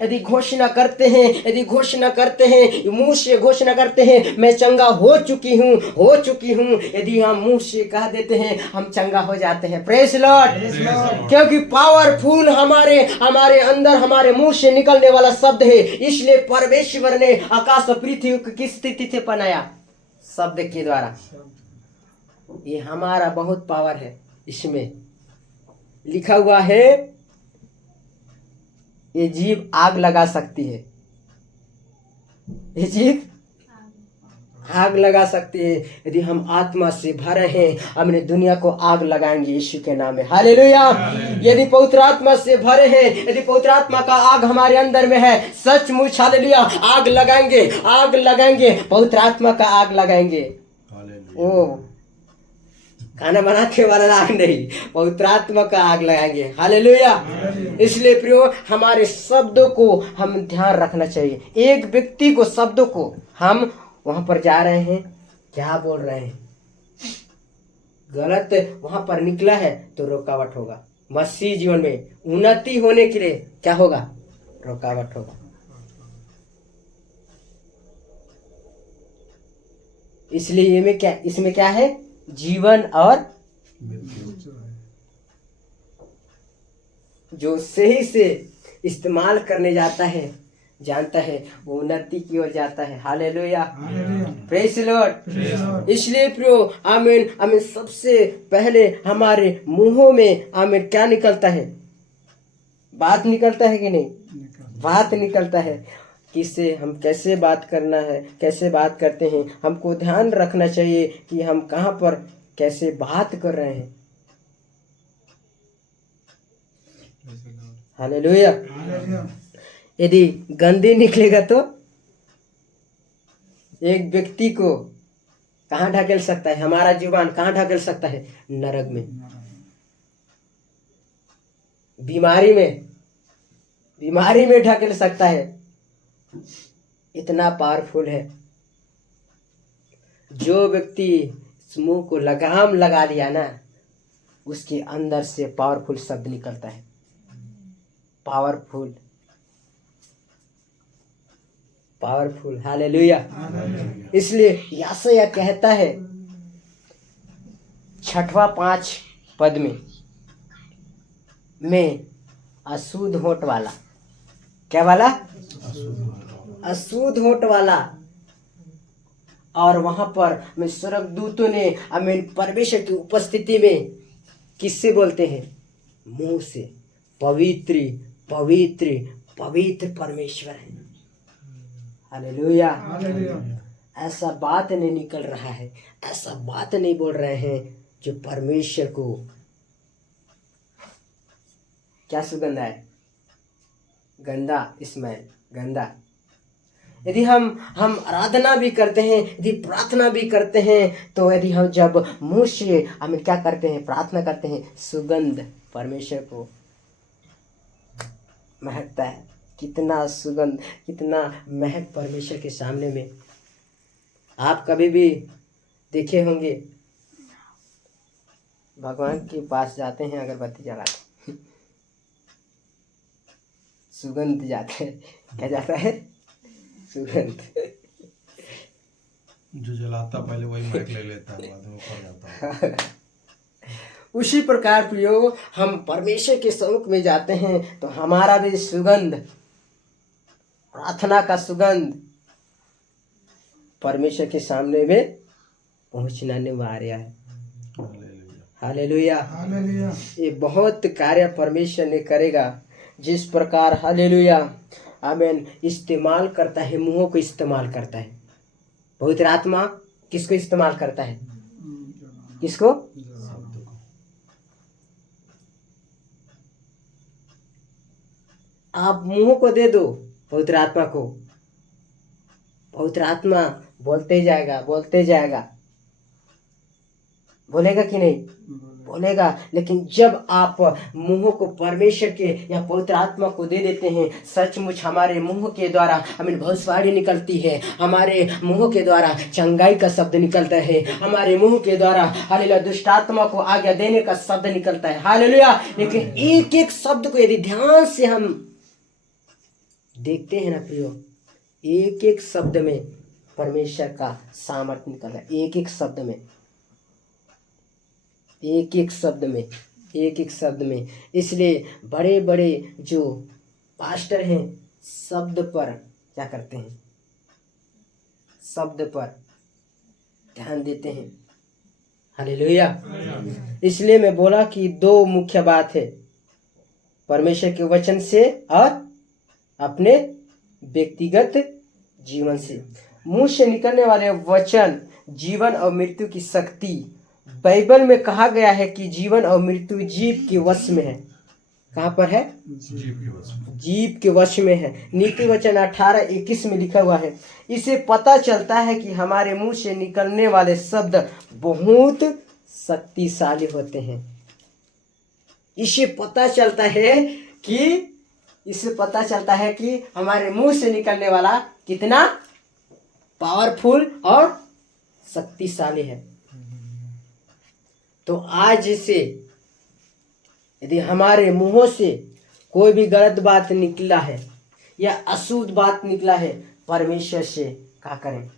यदि घोषणा करते हैं, यदि घोषणा करते हैं, मुंह से घोषणा करते हैं मैं चंगा हो चुकी हूँ, यदि हम मुंह से कह देते हैं हम चंगा हो जाते हैं। Praise Lord. क्योंकि पावरफुल हमारे अंदर हमारे मुंह से निकलने वाला शब्द है। इसलिए परमेश्वर ने आकाश और पृथ्वी को किस स्थिति से बनाया? शब्द के द्वारा। ये हमारा बहुत पावर है। इसमें लिखा हुआ है ये जीभ आग लगा सकती है, ये जीभ आग लगा सकती है। यदि हम आत्मा से भरे हैं हमने दुनिया को आग लगाएंगे यीशु के नाम में। हालेलुया। यदि पवित्र आत्मा से भरे हैं, यदि पवित्र आत्मा का आग हमारे अंदर में है, सचमुच हालेलुया आग लगाएंगे, आग लगाएंगे, पवित्र आत्मा का आग लगाएंगे। ओ खाना बनाने वाला आग नहीं, पवित्र आत्मा का आग लगाएंगे। हालेलुया। इसलिए प्रियो हमारे शब्दों को हम ध्यान रखना चाहिए। एक व्यक्ति को शब्दों को हम वहां पर जा रहे हैं, क्या बोल रहे हैं, गलत वहां पर निकला है तो रुकावट होगा। मसीह जीवन में उन्नति होने के लिए क्या होगा? रुकावट होगा। इसलिए इसमें क्या है? जीवन और जो सही से इस्तेमाल करने जाता है, जानता है, वो उन्नति की ओर जाता है। हालेलुया। Praise Lord. इसलिए प्रियो आमीन आमीन, सबसे पहले हमारे मुंहों में आमीन क्या निकलता है? बात निकलता है कि नहीं? बात निकलता है। किससे हम कैसे बात करना है, कैसे बात करते हैं, हमको ध्यान रखना चाहिए कि हम कहाँ पर कैसे बात कर रहे हैं। हालेलुया। यदि गंदी निकलेगा तो एक व्यक्ति को कहाँ ढकेल सकता है? हमारा जुबान कहाँ ढकेल सकता है? नरक में, बीमारी में ढकेल सकता है। इतना पावरफुल है। जो व्यक्ति मुंह को लगाम लगा लिया ना, उसके अंदर से पावरफुल शब्द निकलता है। पावरफुल। हालेलुया। इसलिए यशायाह कहता है 6वां पद में अशुद्ध होंठ वाला, क्या वाला? अशुद्ध होंठ वाला। और वहां पर में स्वर्गदूतों ने आमीन परमेश्वर की उपस्थिति में किससे बोलते हैं? मुंह से पवित्र पवित्र पवित्र परमेश्वर है। हालेलुया। ऐसा बात नहीं निकल रहा है, ऐसा बात नहीं बोल रहे हैं जो परमेश्वर को क्या सुगंध है? गंदा स्मेल, गंदा। यदि हम आराधना भी करते हैं, यदि प्रार्थना भी करते हैं, तो यदि हम जब मुंह से हम क्या करते हैं? प्रार्थना करते हैं, सुगंध परमेश्वर को महकता है। कितना सुगंध, कितना महक परमेश्वर के सामने में। आप कभी भी देखे होंगे भगवान के पास जाते हैं, अगरबत्ती जलाते, सुगंध जाते हैं। क्या जाता है? सुगंध। जो जलाता पहले वही माइक ले लेता है, बाद में ऊपर जाता है। उसी प्रकार प्रियो हम परमेश्वर के सम्मुख में जाते हैं तो हमारा भी सुगंध, प्रार्थना का सुगंध परमेश्वर के सामने में पहुंचना अनिवार्य है। हालेलुया। ये बहुत कार्य परमेश्वर ने करेगा। जिस प्रकार हालेलुया आमीन इस्तेमाल करता है, मुंहों को इस्तेमाल करता है। पवित्र आत्मा किसको इस्तेमाल करता है? किसको? आप मुंह को दे दो पवित्र आत्मा को, पवित्र आत्मा बोलते जाएगा, बोलते जाएगा। बोलेगा कि नहीं? बोलेगा। लेकिन जब आप मुंह को परमेश्वर के या पवित्र आत्मा को दे देते हैं, सचमुच हमारे मुंह के द्वारा हमें भविष्यवाणी निकलती है, हमारे मुंह के द्वारा चंगाई का शब्द निकलता है, हमारे मुंह के द्वारा हालेलुया दुष्ट आत्मा को आज्ञा देने का शब्द निकलता है। हालेलुया। लेकिन एक एक शब्द को यदि ध्यान से हम देखते हैं ना प्रियो, एक एक शब्द में परमेश्वर का सामर्थ्य निकल रहा है, एक एक शब्द में, एक एक शब्द में, एक एक शब्द में। इसलिए बड़े बड़े जो पास्टर हैं शब्द पर क्या करते हैं, शब्द पर ध्यान देते हैं। हालेलुया। इसलिए मैं बोला कि दो मुख्य बात है, परमेश्वर के वचन से और अपने व्यक्तिगत जीवन से। मुंह से निकलने वाले वचन जीवन और मृत्यु की शक्ति। बाइबल में कहा गया है कि जीवन और मृत्यु जीव के वश में है। कहाँ पर है? जीव के वश में है। नीति वचन 18:21 में लिखा हुआ है। इसे पता चलता है कि हमारे मुंह से निकलने वाले शब्द बहुत शक्तिशाली होते हैं। इसे पता चलता है कि हमारे मुंह से निकलने वाला कितना पावरफुल और शक्तिशाली है। तो आज से यदि हमारे मुंहों से कोई भी गलत बात निकला है या अशुद्ध बात निकला है, परमेश्वर से क्या करें?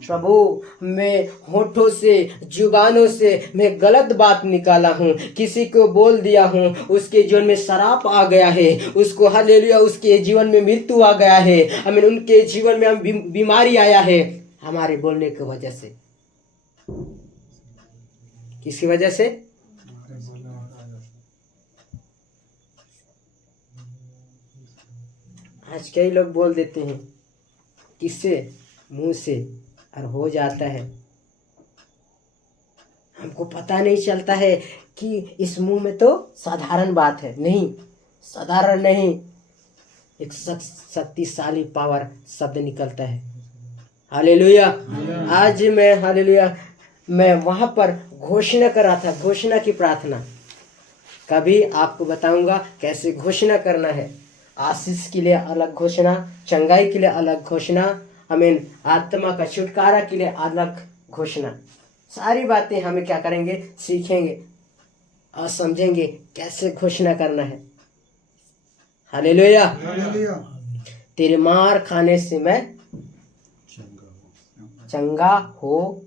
प्रभु, मैं होठों से जुबानों से मैं गलत बात निकाला हूँ, किसी को बोल दिया हूँ, उसके जीवन में शराब आ गया है, उसको हालेलुया उसके जीवन में मृत्यु आ गया है, हमें उनके जीवन में बीमारी आया है, हमारे बोलने की वजह से। किसकी वजह से? आज कई लोग बोल देते हैं किससे? मुंह से, और हो जाता है। हमको पता नहीं चलता है कि इस मुंह में तो साधारण बात है। नहीं, साधारण नहीं, एक शक्तिशाली पावर शब्द निकलता है। हालेलुया। आज मैं वहां पर घोषणा कर रहा था, घोषणा की प्रार्थना। कभी आपको बताऊंगा कैसे घोषणा करना है। आशीष के लिए अलग घोषणा, चंगाई के लिए अलग घोषणा, आमीन, आत्मा का छुटकारा के लिए अलग घोषणा। सारी बातें हमें क्या करेंगे? सीखेंगे और समझेंगे कैसे घोषणा करना है। हालेलुया। तेरे मार खाने से मैं चंगा हो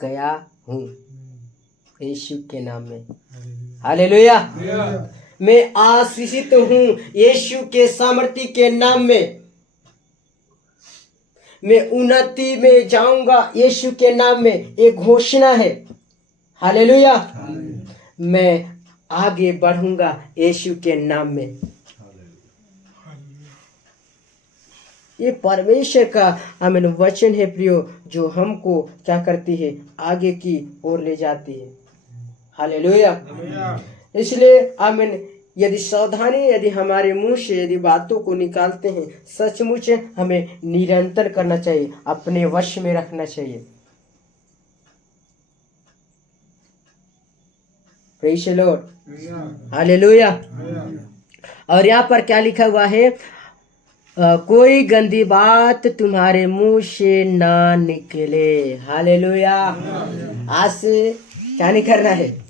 गया हूँ यीशु के नाम में। हालेलुया। मैं आशीषित हूँ यीशु के सामर्थ्य के नाम में। मैं उन्नति में जाऊंगा यीशु के नाम में, एक घोषणा है। हालेलुया। मैं आगे बढ़ूंगा यीशु के नाम में। ये परमेश्वर का आमीन वचन है प्रियो, जो हमको क्या करती है? आगे की ओर ले जाती है। हालेलुया। इसलिए आमीन, यदि सावधानी, यदि हमारे मुंह से यदि बातों को निकालते हैं, सचमुच हमें निरंतर करना चाहिए, अपने वश में रखना चाहिए। Praise the Lord. हालेलुया। और यहाँ पर क्या लिखा हुआ है? कोई गंदी बात तुम्हारे मुंह से ना निकले। हालेलुया। आज से क्या नहीं करना है?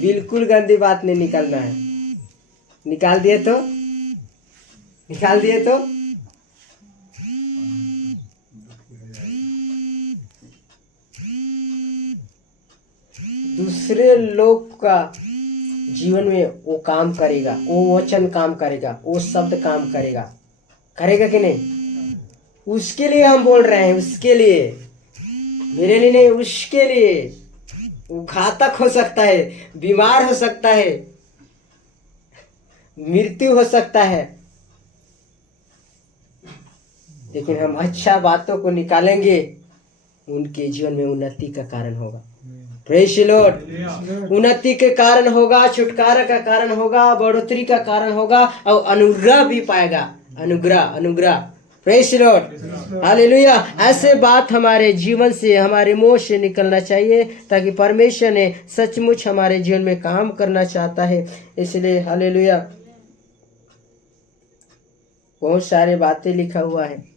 बिल्कुल गंदी बात नहीं निकलना है। निकाल दिए तो दूसरे लोग का जीवन में वो काम करेगा, वो वचन काम करेगा, वो शब्द काम करेगा कि नहीं? उसके लिए हम बोल रहे हैं, उसके लिए, मेरे लिए नहीं, उसके लिए। वो घातक हो सकता है, बीमार हो सकता है, मृत्यु हो सकता है, लेकिन हम अच्छा बातों को निकालेंगे, उनके जीवन में उन्नति का कारण होगा। Praise the Lord. उन्नति के कारण होगा, छुटकारा का कारण होगा, बढ़ोतरी का कारण होगा, और अनुग्रह भी पाएगा। अनुग्रह। Praise the Lord. हालेलुया। ऐसे बात हमारे जीवन से, हमारे मुंह से निकलना चाहिए, ताकि परमेश्वर ने सचमुच हमारे जीवन में काम करना चाहता है। इसलिए हालेलुया, बहुत सारे बातें लिखा हुआ है।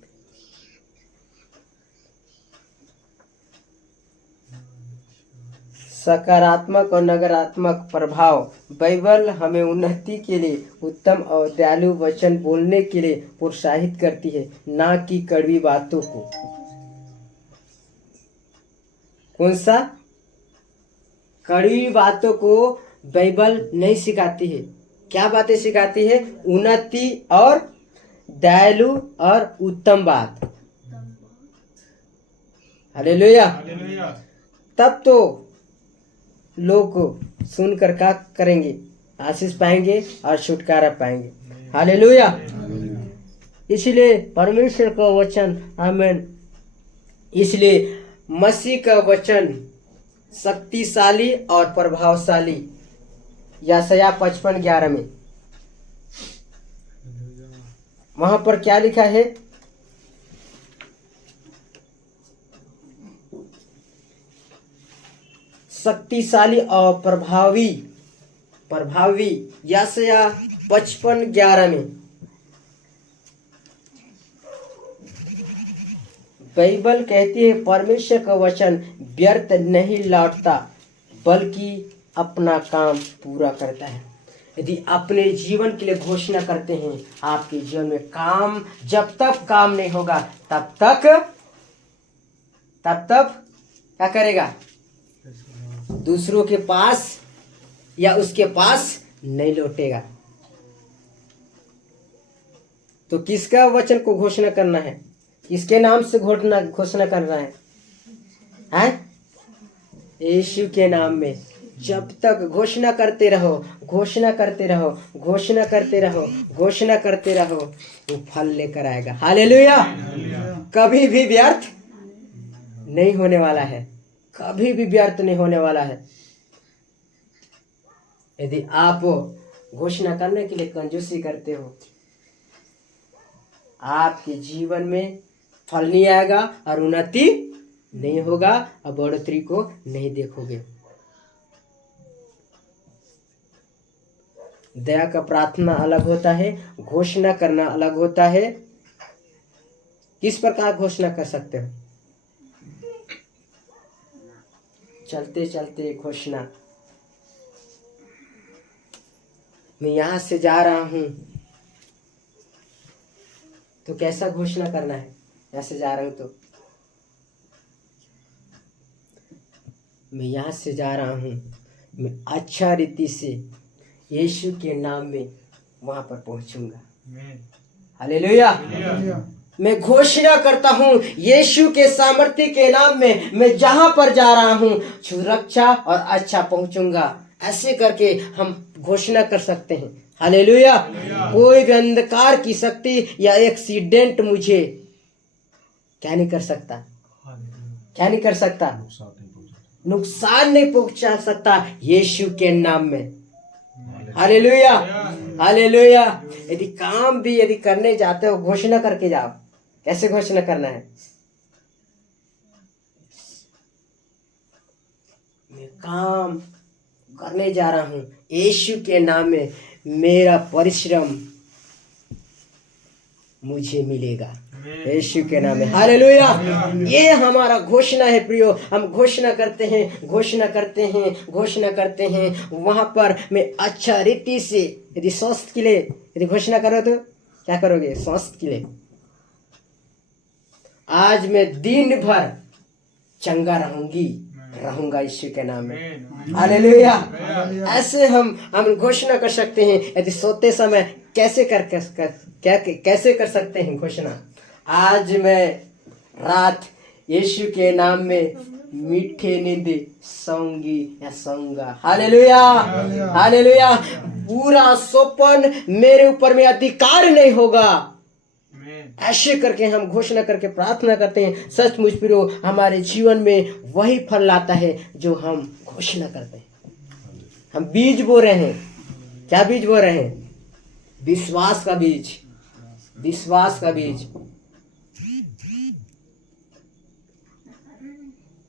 सकारात्मक और नकारात्मक प्रभाव। बाइबल हमें उन्नति के लिए उत्तम और दयालु वचन बोलने के लिए प्रोत्साहित करती है, ना कि कड़वी बातों को। कौन सा? कड़वी बातों को बाइबल नहीं सिखाती है। क्या बातें सिखाती है? उन्नति और दयालु और उत्तम बात। हालेलुया। तब तो लोग सुनकर क्या करेंगे? आशीष पाएंगे और छुटकारा पाएंगे। हालेलुया। इसलिए परमेश्वर का वचन, आमीन, इसलिए मसीह का वचन शक्तिशाली और प्रभावशाली। यशायाह 55:11 में वहां पर क्या लिखा है? शक्तिशाली और प्रभावी यशायाह 55:11 में बाइबल कहती है परमेश्वर का वचन व्यर्थ नहीं लौटता बल्कि अपना काम पूरा करता है। यदि अपने जीवन के लिए घोषणा करते हैं, आपके जीवन में काम जब तक काम नहीं होगा तब तक क्या करेगा? दूसरों के पास या उसके पास नहीं लौटेगा। तो किसका वचन को घोषणा करना है? किसके नाम से घोषणा करना है? यीशु के नाम में। जब तक घोषणा करते रहो, घोषणा करते रहो, घोषणा करते रहो, घोषणा करते रहो, वो फल लेकर आएगा। हालेलुया। कभी भी व्यर्थ नहीं होने वाला है, कभी भी व्यर्थ नहीं होने वाला है। यदि आप घोषणा करने के लिए कंजूसी करते हो, आपके जीवन में फल नहीं आएगा और उन्नति नहीं होगा और बढ़ोतरी को नहीं देखोगे। दया का प्रार्थना अलग होता है, घोषणा करना अलग होता है। किस प्रकार घोषणा कर सकते हो? चलते चलते घोषणा, मैं यहां से जा रहा हूं, तो कैसा घोषणा करना है? यहां से जा रहा हूं तो मैं यहां से जा रहा हूं, मैं अच्छा रीति से यीशु के नाम में वहां पर पहुंचूंगा। हालेलुया। मैं घोषणा करता हूं यीशु के सामर्थ्य के नाम में, मैं जहां पर जा रहा हूं सुरक्षा और अच्छा पहुंचूंगा। ऐसे करके हम घोषणा कर सकते हैं। हालेलुया। कोई भी अंधकार की शक्ति या एक्सीडेंट मुझे क्या नहीं कर सकता? क्या नहीं कर सकता? नुकसान नहीं पहुंचा सकता यीशु के नाम में। हालेलुया। हालेलुया। यदि काम भी यदि करने जाते हो, घोषणा करके जाओ। कैसे घोषणा करना है? मैं काम करने जा रहा हूं यीशु के नाम में, मेरा परिश्रम मुझे मिलेगा यीशु के नाम में। हालेलुया। ये हमारा घोषणा है प्रियो। हम घोषणा करते हैं, घोषणा करते हैं, घोषणा करते हैं। वहां पर मैं अच्छा रीति से, यदि स्वास्थ्य के लिए यदि घोषणा करो तो क्या करोगे? स्वास्थ्य के लिए आज मैं दिन भर चंगा रहूंगा यीशु के नाम में। हालेलुया। ऐसे हम घोषणा कर सकते हैं। यदि सोते समय कैसे कर सकते हैं घोषणा? आज मैं रात यीशु के नाम में मीठे नींद सोऊंगा। हालेलुया। हालेलुया। पूरा सोपन मेरे ऊपर में अधिकार नहीं होगा। ऐसे करके हम घोषणा करके प्रार्थना करते हैं। सचमुच प्रियो, हमारे जीवन में वही फल लाता है जो हम घोषणा करते हैं। हम बीज बो रहे हैं। क्या बीज बो रहे हैं? विश्वास का बीज। विश्वास का बीज।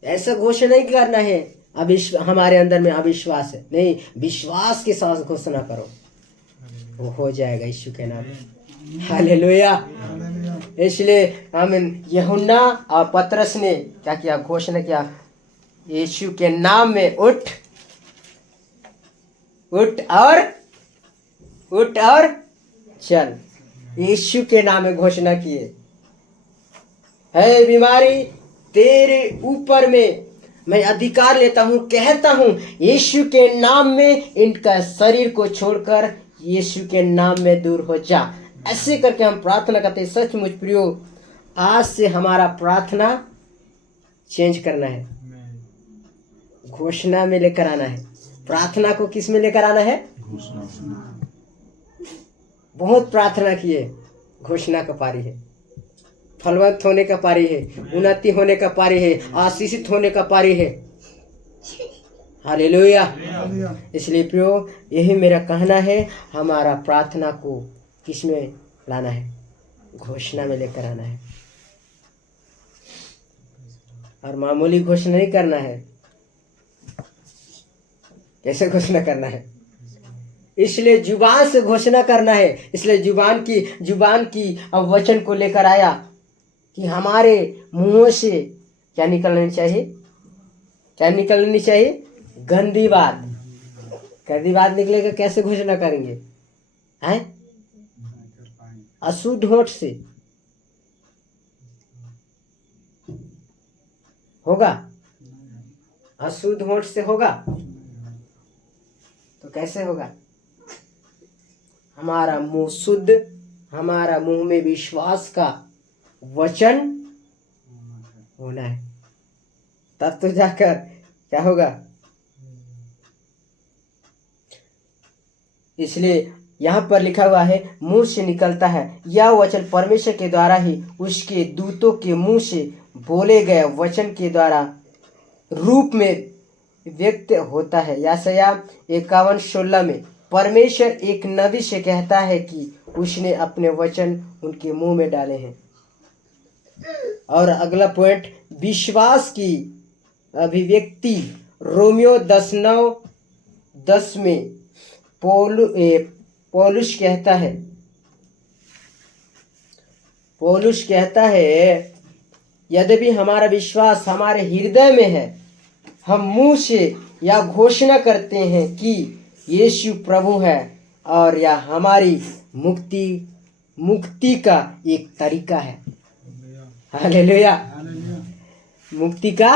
ऐसा घोषणा नहीं करना है हमारे अंदर में अविश्वास है, नहीं, विश्वास के साथ घोषणा करो, वो हो जाएगा यीशु के नाम में। हालेलुया। इसलिए आमीन। यूहन्ना और पतरस ने क्या किया? घोषणा किया, यीशु के नाम में उठ और चल। यीशु के नाम में घोषणा किए, है बीमारी तेरे ऊपर में मैं अधिकार लेता हूँ, कहता हूँ यीशु के नाम में इनका शरीर को छोड़कर यीशु के नाम में दूर हो जा। ऐसे करके हम प्रार्थना करते हैं। सचमुच प्रियो, आज से हमारा प्रार्थना चेंज करना है, घोषणा में लेकर आना है। प्रार्थना को किस में लेकर आना है? बहुत प्रार्थना किए, घोषणा का पारी है, फलवंत होने का पारी है, उन्नति होने का पारी है, आशीषित होने का पारी है। हालेलुया। इसलिए प्रियो, यही मेरा कहना है, हमारा प्रार्थना को किस में लाना है? घोषणा में लेकर आना है। और मामूली घोषणा नहीं करना है। कैसे घोषणा करना है? इसलिए जुबान से घोषणा करना है। इसलिए जुबान की वचन को लेकर आया कि हमारे मुंहों से क्या निकलनी चाहिए? क्या निकलनी चाहिए? गंदी बात। गंदी बात निकलेगा, कैसे घोषणा करेंगे? हैं? अशुद्ध होठ से होगा? अशुद्ध होठ से होगा तो कैसे होगा? हमारा मुंह शुद्ध, हमारा मुंह में विश्वास का वचन होना है, तब तो जाकर क्या होगा। इसलिए यहाँ पर लिखा हुआ है, मुंह से निकलता है यह वचन परमेश्वर के द्वारा ही उसके दूतों के मुंह से बोले गए वचन के द्वारा रूप में व्यक्त होता है। यशायाह 51:16 में परमेश्वर एक नबी से कहता है कि उसने अपने वचन उनके मुंह में डाले हैं। और अगला पॉइंट, विश्वास की अभिव्यक्ति। रोमियो 10:9-10 में पौलुस कहता है यद्यपि हमारा विश्वास हमारे हृदय में है, हम मुंह से यह घोषणा करते हैं कि यीशु प्रभु है, और यह हमारी मुक्ति का एक तरीका है। हालेलुया। मुक्ति का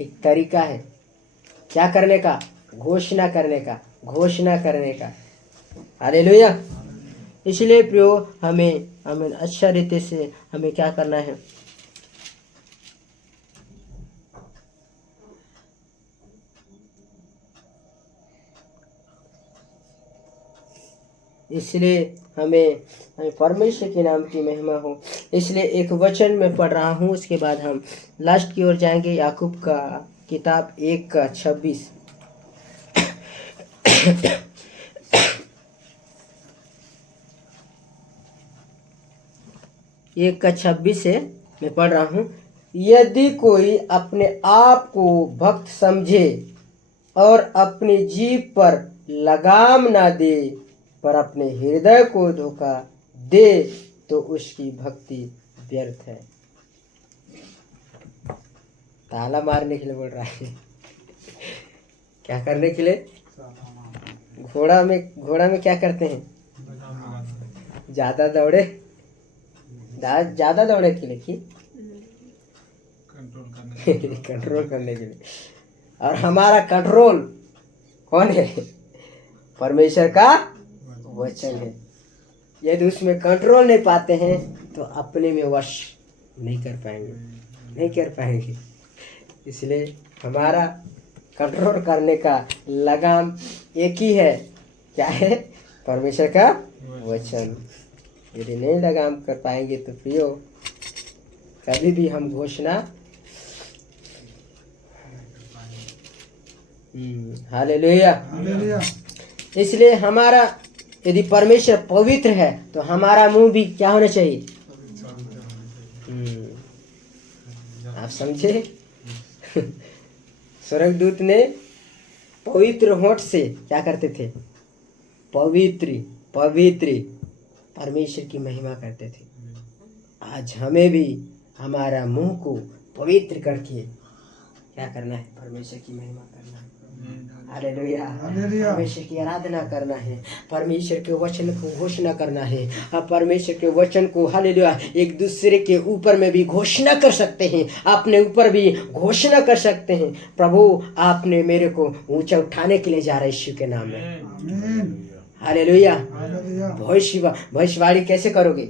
एक तरीका है। क्या करने का? घोषणा करने का। हालेलुया। इसलिए प्रियो, हमें अच्छा रीति से हमें क्या करना है? इसलिए हमें परमेश्वर के नाम की महिमा हो। इसलिए एक वचन में पढ़ रहा हूँ, उसके बाद हम लास्ट की ओर जाएंगे। याकूब का किताब 1:26। एक का 26 से मैं पढ़ रहा हूँ। यदि कोई अपने आप को भक्त समझे और अपनी जीभ पर लगाम ना दे पर अपने हृदय को धोखा दे तो उसकी भक्ति व्यर्थ है। ताला मारने के लिए बोल रहा है। क्या करने के लिए? घोड़ा में क्या करते हैं? ज्यादा दौड़े के लिए कि कंट्रोल करने के लिए। और हमारा कंट्रोल कौन है? परमेश्वर का वचन है। यदि उसमें कंट्रोल नहीं पाते हैं तो अपने में वश नहीं कर पाएंगे। इसलिए हमारा कंट्रोल करने का लगाम एक ही है। क्या है? परमेश्वर का वचन। यदि नहीं लगाम कर पाएंगे तो प्रियो, कभी भी हम घोषणा हालेलुया। इसलिए हमारा यदि परमेश्वर पवित्र है तो हमारा मुंह भी क्या होना चाहिए? आप समझे? स्वर्गदूत ने पवित्र होठ से क्या करते थे? पवित्र परमेश्वर की महिमा करते थे। आज हमें भी हमारा मुंह को पवित्र करके क्या करना है? परमेश्वर की महिमा करना है। हालेलुया। हालेलुया। परमेश्वर की आराधना करना है, परमेश्वर के वचन को घोषणा करना है। आप परमेश्वर के वचन को हालेलुया एक दूसरे के ऊपर में भी घोषणा कर सकते हैं, अपने ऊपर भी घोषणा कर सकते हैं। प्रभु आपने मेरे को ऊंचा उठाने के लिए जा रहा है यीशु के नाम में। आमीन। हालेलुया। हालेलुया। भविष्यवाणी कैसे करोगे?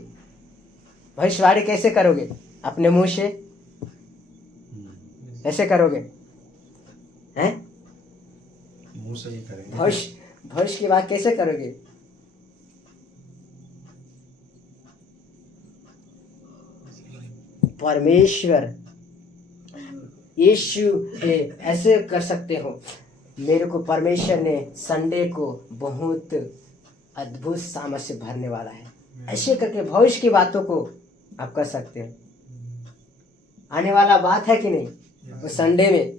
भविष्यवाणी कैसे करोगे? अपने मुंह से कैसे करोगे? हैं? मुंह से ही करेंगे। भविष्य की बात कैसे करोगे? परमेश्वर यीशु ऐसे कर सकते हो। मेरे को परमेश्वर ने संडे को बहुत अद्भुत सामर्थ से भरने वाला है, ऐसे करके भविष्य की बातों को आप कर सकते हो। आने वाला बात है कि नहीं, वो संडे में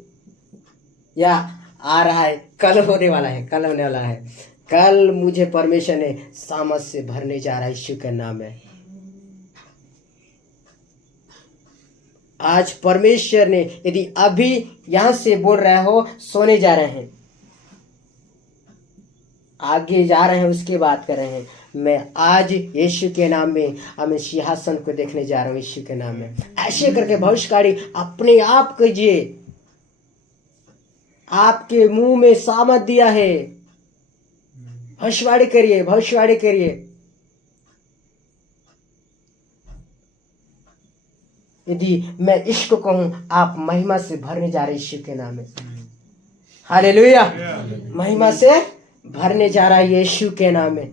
या आ रहा है, कल होने वाला है, कल होने वाला है। कल मुझे परमेश्वर ने सामर्थ से भरने जा रहा है यीशु के नाम में। आज परमेश्वर ने यदि अभी यहां से बोल रहे हो सोने जा रहे हैं, आगे जा रहे हैं, उसकी बात कर रहे हैं, मैं आज यीशु के नाम में हमें सिंहासन को देखने जा रहा हूँ यीशु के नाम में। ऐसे करके भविष्यवाणी अपने आप कीजिए। आपके मुंह में सामर्थ दिया है, भविष्यवाणी करिए, भविष्यवाणी करिए। यदि मैं इश्क कहूं, आप महिमा से भरने जा रहे यीशु के नाम में। हालेलुया। महिमा से भरने जा रहा है यीशु के नाम में,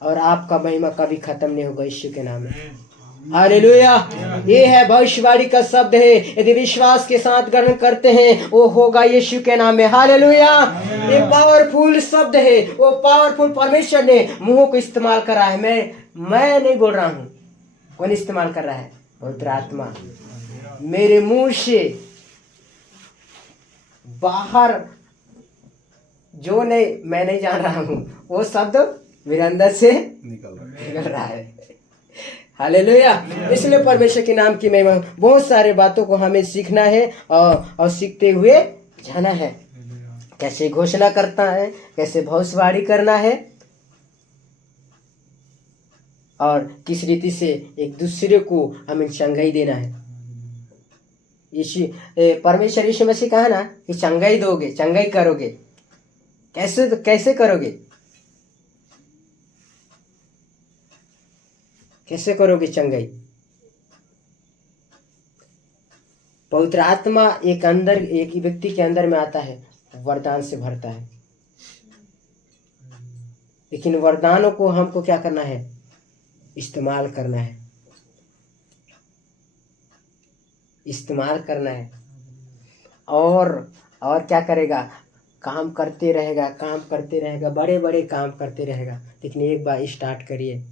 और आपका महिमा कभी खत्म नहीं होगा यीशु के नाम में। हालेलुया। ये है भविष्यवाणी का शब्द है। यदि विश्वास के साथ ग्रहण करते हैं, वो होगा यीशु के नाम में। हालेलुया। ये पावरफुल शब्द है, वो पावरफुल परमेश्वर ने मुंह को इस्तेमाल करा है। मैं नहीं बोल रहा हूँ, कौन इस्तेमाल कर रहा है? पवित्र आत्मा मेरे मुंह से बाहर जो नहीं, मैं नहीं जान रहा हूँ, वो शब्द मेरे अंदर से निकल रहा है। हालेलुया। इसलिए परमेश्वर के नाम की महिमा। बहुत सारे बातों को हमें सीखना है और सीखते हुए जाना है। कैसे घोषणा करता है, कैसे भविष्यवाणी करना है, और किस रीति से एक दूसरे को हमें चंगाई देना है। परमेश्वर यीशु मसीह कहा ना कि चंगाई दोगे, चंगाई करोगे। कैसे करोगे? कैसे करोगे चंगाई? पवित्र आत्मा एक व्यक्ति के अंदर में आता है, वरदान से भरता है। लेकिन वरदानों को हमको क्या करना है? इस्तेमाल करना है, इस्तेमाल करना है। और क्या करेगा? काम करते रहेगा, काम करते रहेगा, बड़े बड़े काम करते रहेगा। लेकिन एक बार स्टार्ट करिए,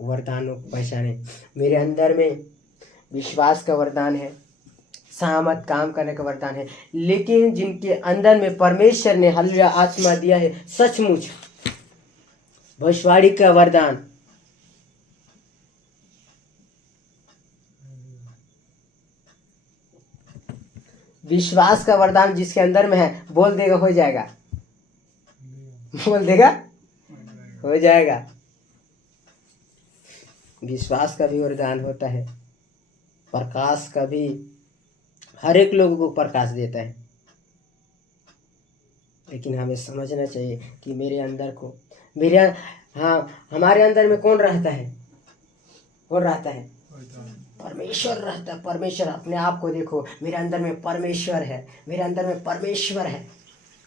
वरदानों को पहचाने। मेरे अंदर में विश्वास का वरदान है, सामर्थ काम करने का वरदान है। लेकिन जिनके अंदर में परमेश्वर ने हालेलुया आत्मा दिया है, सचमुच भविष्यवाणी का वरदान, विश्वास का वरदान जिसके अंदर में है, बोल देगा हो जाएगा, बोल देगा हो जाएगा। विश्वास का भी वरदान होता है, प्रकाश का भी। हर एक लोगों को प्रकाश देता है। लेकिन हमें समझना चाहिए कि हमारे अंदर में कौन रहता है? कौन रहता है? परमेश्वर रहता है। परमेश्वर। अपने आप को देखो, मेरे अंदर में परमेश्वर है, मेरे अंदर में परमेश्वर है।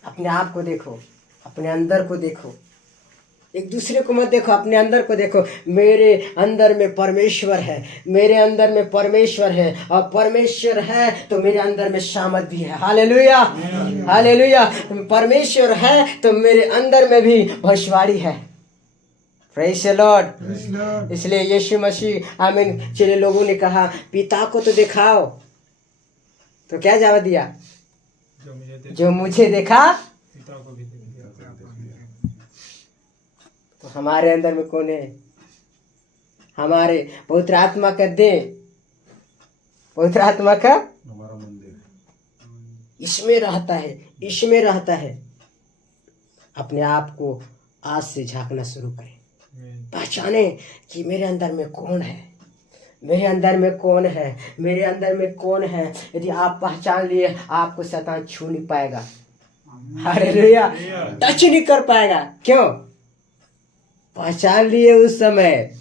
अपने आप को देखो, अपने अंदर को देखो, एक दूसरे को मत देखो, अपने अंदर को देखो। मेरे अंदर में परमेश्वर है, मेरे अंदर में परमेश्वर है, और परमेश्वर है तो मेरे अंदर में सामर्थ भी है। Hallelujah, hallelujah. परमेश्वर है तो मेरे अंदर में भी भविष्यवाणी है। Praise the Lord. इसलिए यीशु मसीह आमीन चले लोगों ने कहा, पिता को तो दिखाओ। तो क्या जवाब दिया? जो मुझे देखा तो हमारे अंदर में कौन है? हमारे पवित्र आत्मा का दे, पवित्र आत्मा का इसमें रहता है, इसमें रहता है। अपने आप को आज से झांकना शुरू करें, पहचाने कि मेरे अंदर में कौन है, मेरे अंदर में कौन है, मेरे अंदर में कौन है। यदि आप पहचान लिए, आपको शैतान छू नहीं पाएगा, हालेलुया, टच नहीं कर पाएगा। क्यों? पहचान लिए उस समय,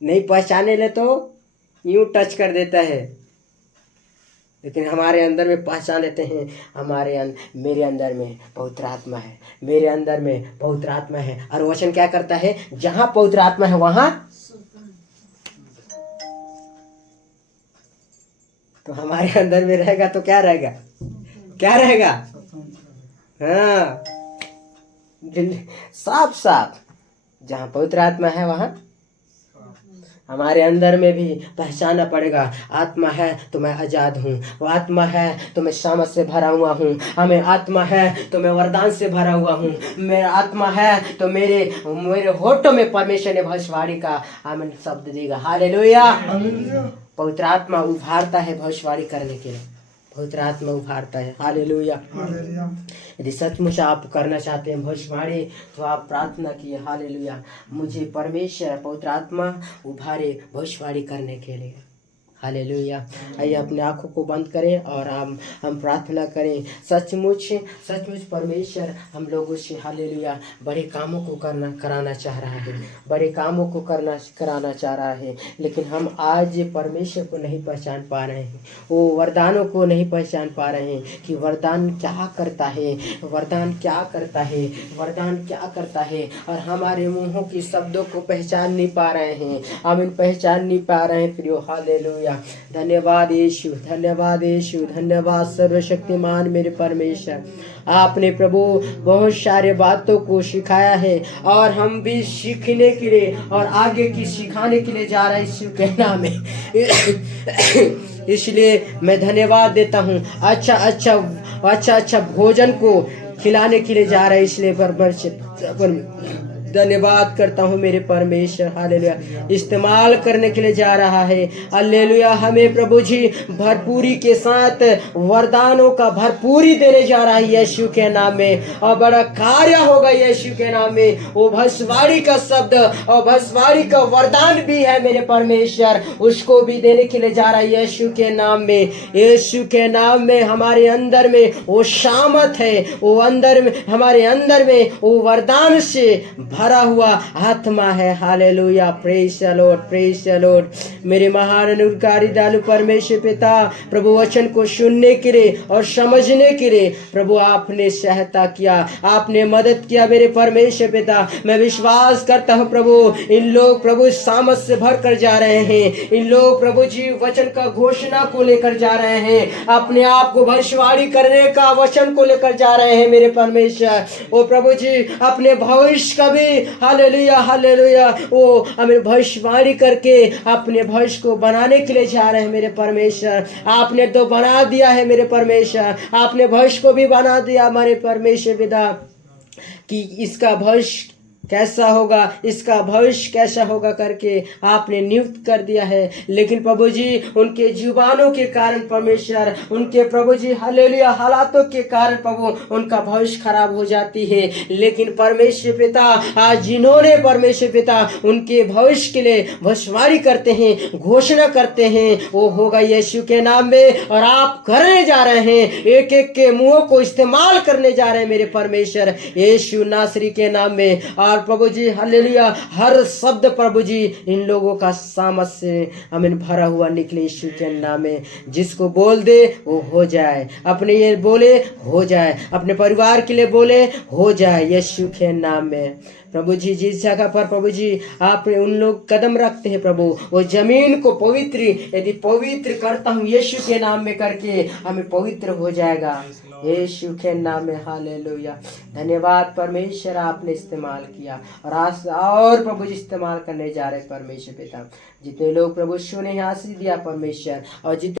नहीं पहचाने ले तो यूं टच कर देता है। लेकिन हमारे अंदर में पहचान लेते हैं, मेरे अंदर में पवित्र आत्मा है, मेरे अंदर में पवित्र आत्मा है। और वचन क्या करता है? जहां पवित्र आत्मा है वहां तो हमारे अंदर में रहेगा तो क्या रहेगा? क्या रहेगा? हाँ, साफ साफ, जहां पवित्र आत्मा है वहां हमारे अंदर में भी पहचानना पड़ेगा। आत्मा है तो मैं आजाद हूँ, वो आत्मा है तो मैं सामर्थ से भरा हुआ हूँ, हमें आत्मा है तो मैं वरदान से भरा हुआ हूँ, मेरा आत्मा है तो मेरे होठों में परमेश्वर ने भविष्यवाणी का आमीन शब्द देगा। हालेलुया। पवित्र आत्मा उभारता है भविष्यवाणी करने के लिए, पवित्र आत्मा उभारता है। हालेलुया। यदि सचमुच आप करना चाहते हैं भविष्यवाणी तो आप प्रार्थना किए, हालेलुया, मुझे परमेश्वर पवित्र आत्मा उभारे भविष्यवाणी करने के लिए। हालेलुया। आइए अपने आंखों को बंद करें और हम प्रार्थना करें। सचमुच परमेश्वर हम लोगों से हालेलुया बड़े कामों को कराना चाह रहा है, बड़े कामों को कराना चाह रहा है। लेकिन हम आज परमेश्वर को नहीं पहचान पा रहे हैं, वो वरदानों को नहीं पहचान पा रहे हैं कि वरदान क्या करता है, वरदान क्या करता है, वरदान क्या करता है। और हमारे मुंहों की शब्दों को पहचान नहीं पा रहे हैं, हम पहचान नहीं पा रहे हैं प्रियो। हालेलुया। धन्यवाद यीशु, धन्यवाद यीशु, धन्यवाद सर्वशक्तिमान मेरे परमेश्वर। आपने प्रभु बहुत सारे बातों को सिखाया है और हम भी सीखने के लिए और आगे की सिखाने के लिए जा रहे हैं यीशु के नाम में। इसलिए मैं धन्यवाद देता हूँ। अच्छा भोजन को खिलाने के लिए जा रहे हैं, इसलिए परमेश्वर धन्यवाद करता हूँ मेरे परमेश्वर। हालेलुया। इस्तेमाल करने के लिए जा रहा है। हालेलुया। हमें प्रभु जी भरपूरी के साथ वरदानों का भरपूरी देने जा रहा है यीशु के नाम में, और बड़ा कार्य होगा यीशु के नाम में। वो भविष्यवाणी का शब्द और भविष्यवाणी का वरदान भी है मेरे परमेश्वर, उसको भी देने के लिए जा रहा है यीशु के नाम में। यीशु के नाम में हमारे अंदर में वो सामर्थ है, वो अंदर में हमारे अंदर में वो वरदान से भरा हुआ आत्मा है। Hallelujah. Praise the Lord, praise the Lord. मेरे महान अनुग्रहकारी दयालु परमेश्वर पिता, प्रभु वचन को सुनने के लिए और समझने के लिए प्रभु आपने सहायता किया, आपने मदद किया मेरे परमेश्वर पिता। मैं विश्वास करता हूँ प्रभु इन लोग प्रभु सामर्थ से भर कर जा रहे हैं, इन लोग प्रभु जी वचन का घोषणा को लेकर जा रहे हैं, अपने आप को भविष्यवाणी करने का वचन को लेकर जा रहे हैं मेरे परमेश्वर। ओ प्रभु जी अपने भविष्य का भी हालेलुया हालेलुया वो हमें भविष्यवाणी करके अपने भविष्य को बनाने के लिए जा रहे हैं मेरे परमेश्वर। आपने तो बना दिया है मेरे परमेश्वर, आपने भविष्य को भी बना दिया हमारे परमेश्वर पिता कि इसका भविष्य कैसा होगा, इसका भविष्य कैसा होगा करके आपने नियुक्त कर दिया है। लेकिन प्रभु जी उनके जुबानों के कारण परमेश्वर, उनके प्रभु जी हालेलुया हालातों के कारण प्रभु उनका भविष्य खराब हो जाती है। लेकिन परमेश्वर पिता आज जिन्होंने परमेश्वर पिता उनके भविष्य के लिए भविष्यवाणी करते हैं, घोषणा करते हैं, वो होगा यीशु के नाम में। और आप करने जा रहे हैं, एक एक के मुंहों को इस्तेमाल करने जा रहे हैं मेरे परमेश्वर यीशु नासरी के नाम में। और प्रभु जी हालेलुया हर शब्द प्रभु जी इन लोगों का सामर्थ से हमें भरा हुआ निकले यीशु के नाम में। जिसको बोल दे वो हो जाए, अपने ये बोले हो जाए, अपने परिवार के लिए बोले हो जाए यीशु के नाम में। प्रभु जी जिस जगह पर प्रभु जी आपने उन लोग कदम रखते हैं प्रभु, वो जमीन को पवित्र यदि पवित्र करता हूँ यीशु के नाम में करके हमें पवित्र हो जाएगा यीशु के नाम में। हालेलुया। धन्यवाद परमेश्वर आपने इस्तेमाल किया और आज और प्रभु जी इस्तेमाल करने जा रहे परमेश्वर पिता। जितने लोग प्रभु सुने आशीष दिया परमेश्वर, और जितने